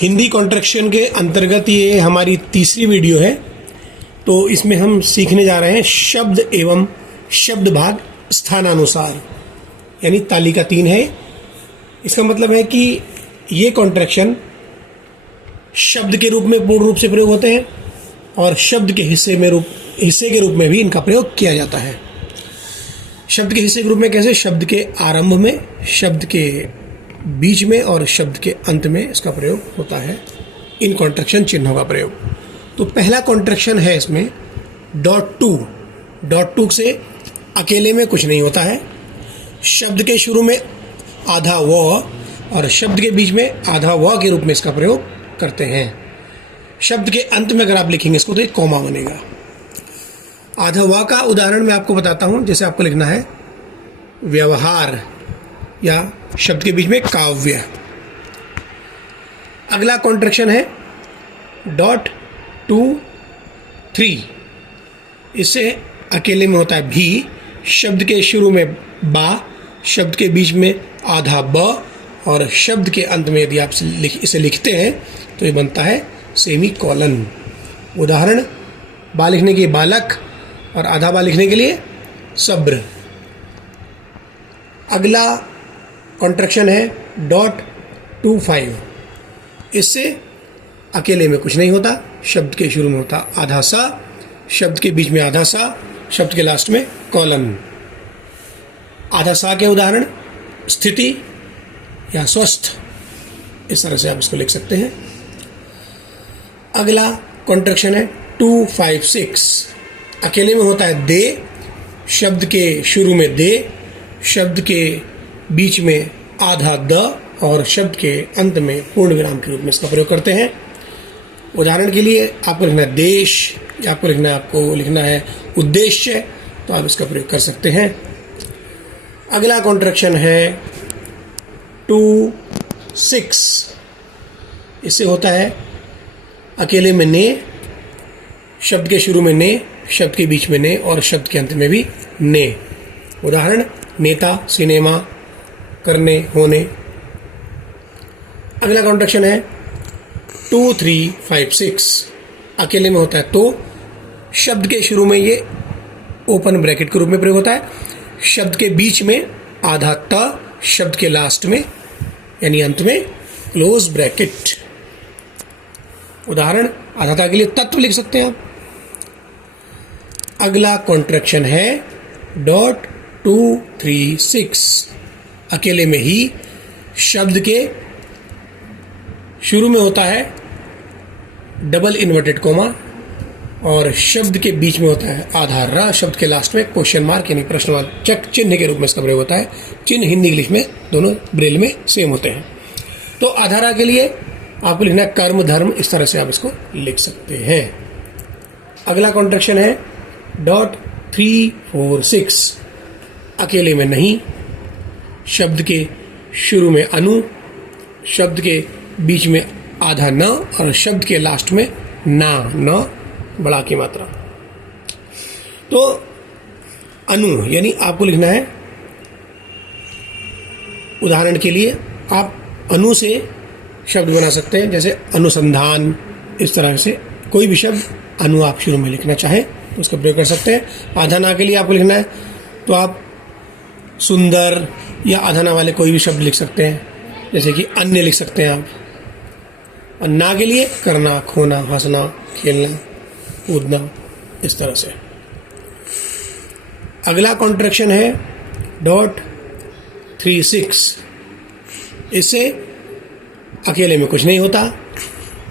Hindi contraction के अंतर्गत ये हमारी तीसरी वीडियो है। तो इसमें हम सीखने जा रहे हैं शब्द एवं शब्द भाग स्थानानुसार, यानी तालिका 3 है। इसका मतलब है कि ये कॉन्ट्रैक्शन शब्द के रूप में पूर्ण रूप से प्रयोग होते हैं और शब्द के हिस्से के रूप में भी इनका प्रयोग किया जाता है। शब्द के हिस्से के रूप में कैसे? शब्द के आरंभ में, शब्द के बीच में और शब्द के अंत में इसका प्रयोग होता है, इन कॉन्ट्रैक्शन चिन्हों का प्रयोग। तो पहला कॉन्ट्रैक्शन है इसमें डॉट टू से अकेले में कुछ नहीं होता है। शब्द के शुरू में आधा व और शब्द के बीच में आधा व के रूप में इसका प्रयोग करते हैं। शब्द के अंत में अगर आप लिखेंगे इसको तो एक कॉमा बनेगा। आधा व का उदाहरण मैं आपको बताता हूं। जैसे आपको लिखना है व्यवहार या शब्द के बीच में काव्य। अगला कॉन्ट्रैक्शन है .2-3। इससे अकेले में होता है भी, शब्द के शुरू में बा, शब्द के बीच में आधा ब और शब्द के अंत में यदि आप इसे लिखते हैं तो ये बनता है सेमी कॉलन। उदाहरण, बा लिखने के लिए बालक और आधा बा लिखने के लिए सब्र। अगला कॉन्ट्रैक्शन है .25। इससे अकेले में कुछ नहीं होता। शब्द के शुरू में होता आधा सा, शब्द के बीच में आधा सा, शब्द के लास्ट में कॉलन। आधा सा के उदाहरण स्थिति या स्वस्थ, इस तरह से आप इसको लिख सकते हैं। अगला कॉन्ट्रैक्शन है 2-5-6। अकेले में होता है दे, शब्द के शुरू में दे, शब्द के बीच में आधा द और शब्द के अंत में पूर्ण विराम के रूप में इसका प्रयोग करते हैं। उदाहरण के लिए आपको लिखना है देश या आपको लिखना है उद्देश्य, तो आप इसका प्रयोग कर सकते हैं। अगला कॉन्ट्रैक्शन है 2-6। इससे होता है अकेले में ने, शब्द के शुरू में ने, शब्द के बीच में ने और शब्द के अंत में भी ने। उदाहरण, नेता, सिनेमा, करने, होने। अगला कॉन्ट्रैक्शन है 2-3-5-6। अकेले में होता है तो, शब्द के शुरू में ये ओपन ब्रैकेट के रूप में प्रयोग होता है, शब्द के बीच में आधा त, शब्द के लास्ट में यानी अंत में क्लोज ब्रैकेट। उदाहरण, आधा ता के लिए तत्व लिख सकते हैं आप। अगला कॉन्ट्रैक्शन है .2-3-6। अकेले में ही शब्द के शुरू में होता है डबल इन्वर्टेड कोमा और शब्द के बीच में होता है आधा र, शब्द के लास्ट में क्वेश्चन मार्क यानी प्रश्नवाचक चिन्ह के रूप में इसका प्रयोग होता है। चिन्ह हिंदी इंग्लिश में दोनों ब्रेल में सेम होते हैं। तो आधा रा के लिए आपको लिखना है कर्म धर्म, इस तरह से आप इसको लिख सकते हैं। अगला कॉन्ट्रैक्शन है .3-4-6। अकेले में नहीं, शब्द के शुरू में अनु, शब्द के बीच में आधा न और शब्द के लास्ट में ना, न बड़ा की मात्रा। तो अनु यानी आपको लिखना है, उदाहरण के लिए आप अनु से शब्द बना सकते हैं, जैसे अनुसंधान। इस तरह से कोई भी शब्द अनु आप शुरू में लिखना चाहें तो उसका प्रयोग कर सकते हैं। आधा ना के लिए आपको लिखना है तो आप सुंदर या आधा ना वाले कोई भी शब्द लिख सकते हैं, जैसे कि अन्य लिख सकते हैं आप। और ना के लिए करना, खोना, हंसना, खेलना, कूदना, इस तरह से। अगला कॉन्ट्रैक्शन है .3-6। इससे अकेले में कुछ नहीं होता।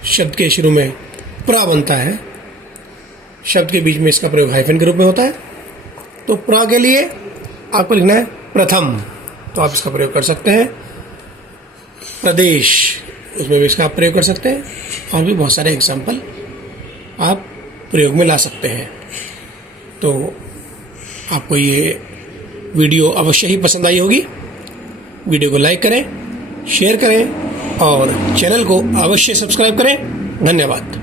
शब्द के शुरू में प्र बनता है, शब्द के बीच में इसका प्रयोग हाइफन के रूप में होता है। तो प्र के लिए आपको लिखना है प्रथम, तो आप इसका प्रयोग कर सकते हैं। प्रदेश, उसमें भी इसका आप प्रयोग कर सकते हैं। और भी बहुत सारे एग्जाम्पल आप प्रयोग में ला सकते हैं। तो आपको ये वीडियो अवश्य ही पसंद आई होगी। वीडियो को लाइक करें, शेयर करें और चैनल को अवश्य सब्सक्राइब करें। धन्यवाद।